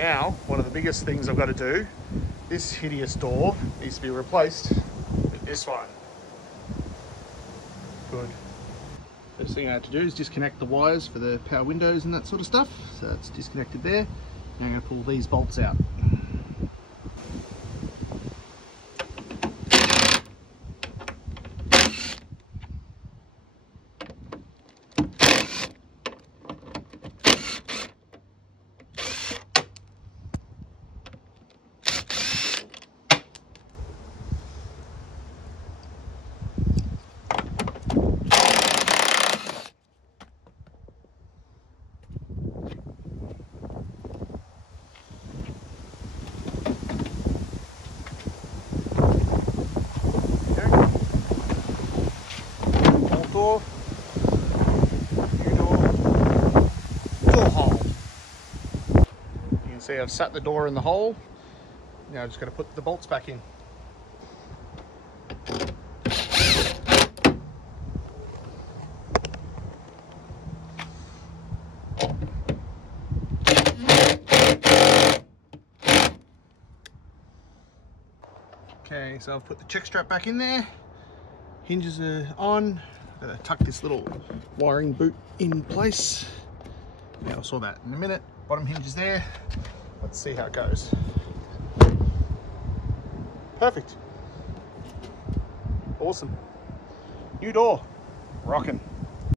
Now, one of the biggest things I've got to do, this hideous door needs to be replaced with this one. Good. First thing I have to do is disconnect the wires for the power windows and that sort of stuff. So it's disconnected there. Now I'm going to pull these bolts out. Door, new door, door hole. You can see I've sat the door in the hole. Now I'm just going to put the bolts back in. Okay, so I've put the check strap back in there. Hinges are on. Gotta tuck this little wiring boot in place. Yeah, I'll saw that in a minute. Bottom hinge is there. Let's see how it goes. Perfect. Awesome. New door. Rocking.